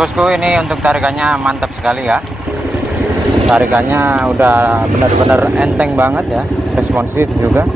bosku, ini untuk tarikannya mantap sekali ya. Tarikannya udah benar-benar enteng banget ya, responsif juga.